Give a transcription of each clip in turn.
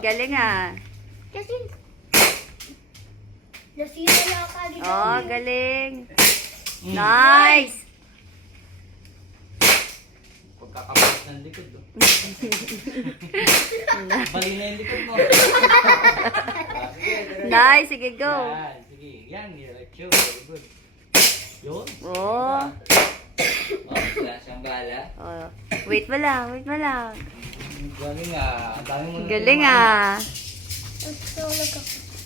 galing ah. Kasi, nasira na ako agad. Oh, galing. Nice! Pagkakapalit ng likod, no? Bali na yung likod mo. Nice, sige, go. Yan, sige. Yan, diretso. Very good. Yun. Oh. Oh, wala siyang bala. Oh. Wait mo lang, wait mo lang. Galing ah. Ang dami mo na Galing tinamaan. ah. Natulog ako.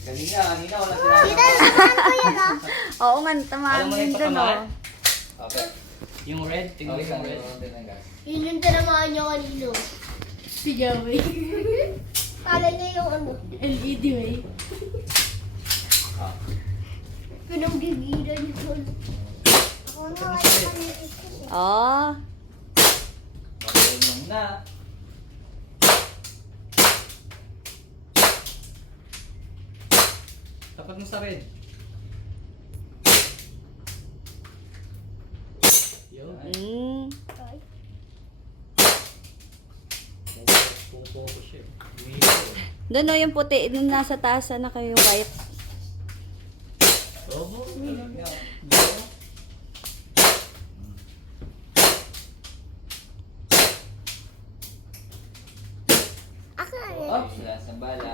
Galing ah. Kanina wala sinabi. Tita, naman ko yun ah. Oo nga, Alam tamaan mo na din yung dun patamaan? oh. Okay. Yung red, tingnan Okay, yung red. Yun yung tinamaan niya kanino. Si Joey. Kala niya yung ano. LED way. Ah. Pinanggigilan niya doon. Ako na wala kami ito. Oh. Marunong na. Tapat mo sa red. Yun. Mm. Pumupo siya. Doon oh, yung puti, yung nasa taas na kayo white. Obo. Ako na rin. Oops, wala sa bala.